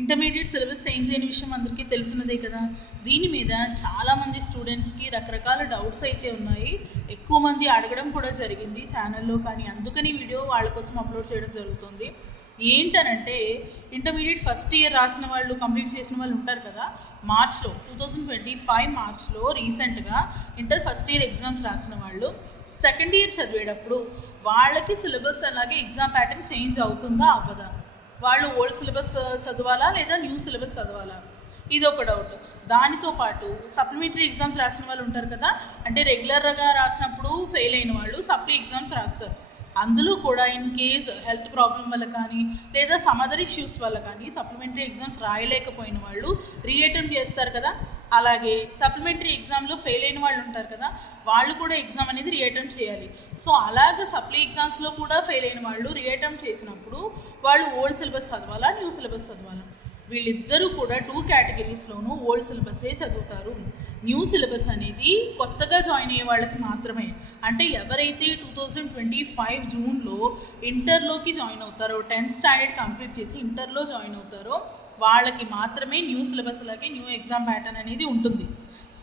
Intermediate syllabus change అయిన విషయం అందరికీ తెలిసినదే కదా. దీని మీద చాలామంది స్టూడెంట్స్కి రకరకాల డౌట్స్ అయితే ఉన్నాయి. ఎక్కువ మంది అడగడం కూడా జరిగింది ఛానల్లో, కానీ అందుకని వీడియో వాళ్ళ కోసం అప్లోడ్ చేయడం జరుగుతుంది. ఏంటనంటే, ఇంటర్మీడియట్ ఫస్ట్ ఇయర్ రాసిన వాళ్ళు, కంప్లీట్ చేసిన వాళ్ళు ఉంటారు కదా. మార్చ్లో 2025 మార్చ్లో రీసెంట్గా ఇంటర్ ఫస్ట్ ఇయర్ ఎగ్జామ్స్ రాసిన వాళ్ళు సెకండ్ ఇయర్ చదివేటప్పుడు వాళ్ళకి సిలబస్ అలాగే ఎగ్జామ్ ప్యాటర్న్ చేంజ్ అవుతుందా అవ్వదా, వాళ్ళు ఓల్డ్ సిలబస్ చదవాలా లేదా న్యూ సిలబస్ చదవాలా, ఇది ఒక డౌట్. దానితో పాటు సప్లిమెంటరీ ఎగ్జామ్స్ రాసిన వాళ్ళు ఉంటారు కదా, అంటే రెగ్యులర్గా రాసినప్పుడు ఫెయిల్ అయిన వాళ్ళు సప్లీ ఎగ్జామ్స్ రాస్తారు. అందులో కూడా ఇన్ కేస్ హెల్త్ ప్రాబ్లం వల్ల కానీ లేదా సమ్ అదర్ ఇష్యూస్ వల్ల కానీ సప్లిమెంటరీ ఎగ్జామ్స్ రాయలేకపోయిన వాళ్ళు రీఅటెంప్ట్ చేస్తారు కదా. అలాగే సప్లిమెంటరీ ఎగ్జామ్లో ఫెయిల్ అయిన వాళ్ళు ఉంటారు కదా, వాళ్ళు కూడా ఎగ్జామ్ అనేది రీఅటెంప్ట్ చేయాలి. సో అలాగే సప్లీ ఎగ్జామ్స్లో కూడా ఫెయిల్ అయిన వాళ్ళు రీఅటెంప్ట్ చేసినప్పుడు వాళ్ళు ఓల్డ్ సిలబస్ చదవాలా, న్యూ సిలబస్ చదవాలా? వీళ్ళిద్దరూ కూడా 2 కేటగిరీస్లోనూ ఓల్డ్ సిలబసే చదువుతారు. న్యూ సిలబస్ అనేది కొత్తగా జాయిన్ అయ్యే వాళ్ళకి మాత్రమే. అంటే ఎవరైతే 2025 జూన్లో ఇంటర్లోకి జాయిన్ అవుతారో, 10th స్టాండర్డ్ కంప్లీట్ చేసి ఇంటర్లో జాయిన్ అవుతారో వాళ్ళకి మాత్రమే న్యూ సిలబస్ అలాగే న్యూ ఎగ్జామ్ ప్యాటర్న్ అనేది ఉంటుంది.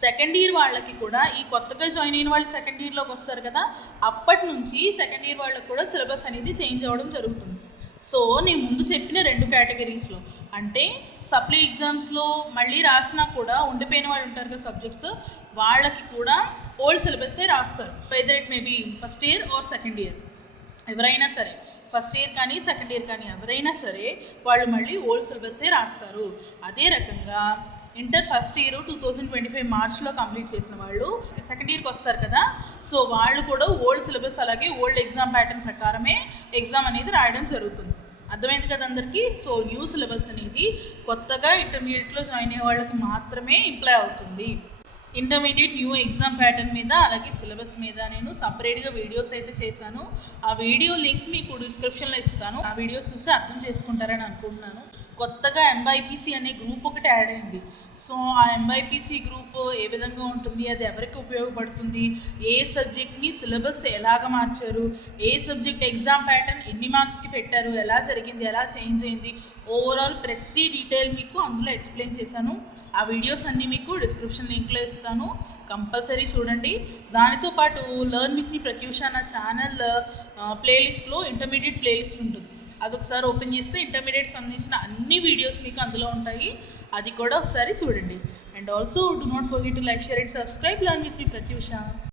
సెకండ్ ఇయర్ వాళ్ళకి కూడా, ఈ కొత్తగా జాయిన్ అయిన వాళ్ళు సెకండ్ ఇయర్లోకి వస్తారు కదా, అప్పటి నుంచి సెకండ్ ఇయర్ వాళ్ళకి కూడా సిలబస్ అనేది చేంజ్ అవ్వడం జరుగుతుంది. సో నేను ముందు చెప్పిన 2 కేటగిరీస్లో, అంటే సప్లీ ఎగ్జామ్స్లో మళ్ళీ రాసినా కూడా ఉండిపోయిన వాళ్ళు ఉంటారు కదా సబ్జెక్ట్స్, వాళ్ళకి కూడా ఓల్డ్ సిలబస్సే రాస్తారు. Whether it may be first year or second year, ఎవరైనా సరే ఫస్ట్ ఇయర్ కానీ సెకండ్ ఇయర్ కానీ ఎవరైనా సరే వాళ్ళు మళ్ళీ ఓల్డ్ సిలబస్సే రాస్తారు. అదే రకంగా ఇంటర్ ఫస్ట్ ఇయర్ 2025 మార్చ్లో కంప్లీట్ చేసిన వాళ్ళు సెకండ్ ఇయర్కి వస్తారు కదా, సో వాళ్ళు కూడా ఓల్డ్ సిలబస్ అలాగే ఓల్డ్ ఎగ్జామ్ ప్యాటర్న్ ప్రకారమే ఎగ్జామ్ అనేది రాయడం జరుగుతుంది. అర్థమైంది కదా అందరికీ. సో న్యూ సిలబస్ అనేది కొత్తగా ఇంటర్మీడియట్లో జాయిన్ అయ్యే వాళ్ళకి మాత్రమే అప్లై అవుతుంది. ఇంటర్మీడియట్ న్యూ ఎగ్జామ్ ప్యాటర్న్ మీద అలాగే సిలబస్ మీద నేను సపరేట్గా వీడియోస్ అయితే చేశాను. ఆ వీడియో లింక్ మీకు డిస్క్రిప్షన్లో ఇస్తాను. ఆ వీడియోస్ చూసి అర్థం చేసుకుంటారని అనుకుంటున్నాను. కొత్తగా ఎంబైపీసీ అనే గ్రూప్ ఒకటి యాడ్ అయింది. సో ఆ ఎంబైపీసీ గ్రూప్ ఏ విధంగా ఉంటుంది, అది ఎవరికి ఉపయోగపడుతుంది, ఏ సబ్జెక్ట్ని సిలబస్ ఎలాగ మార్చారు, ఏ సబ్జెక్ట్ ఎగ్జామ్ ప్యాటర్న్ ఎన్ని మార్క్స్కి పెట్టారు, ఎలా జరిగింది, ఎలా చేంజ్ అయింది, ఓవరాల్ ప్రతి డీటెయిల్ మీకు అందులో ఎక్స్ప్లెయిన్ చేశాను. ఆ వీడియోస్ అన్నీ మీకు డిస్క్రిప్షన్ లింక్లో ఇస్తాను, కంపల్సరీ చూడండి. దానితో పాటు లర్న్ విత్ మీ ప్రత్యూష నా ఛానల్ ప్లేలిస్ట్లో ఇంటర్మీడియట్ ప్లేలిస్ట్ ఉంటుంది. అదొకసారి ఓపెన్ చేస్తే ఇంటర్మీడియట్ సంబంధించిన అన్ని వీడియోస్ మీకు అందులో ఉంటాయి. అది కూడా ఒకసారి చూడండి. And also do not forget to like, share and subscribe learn with me Pratyusha.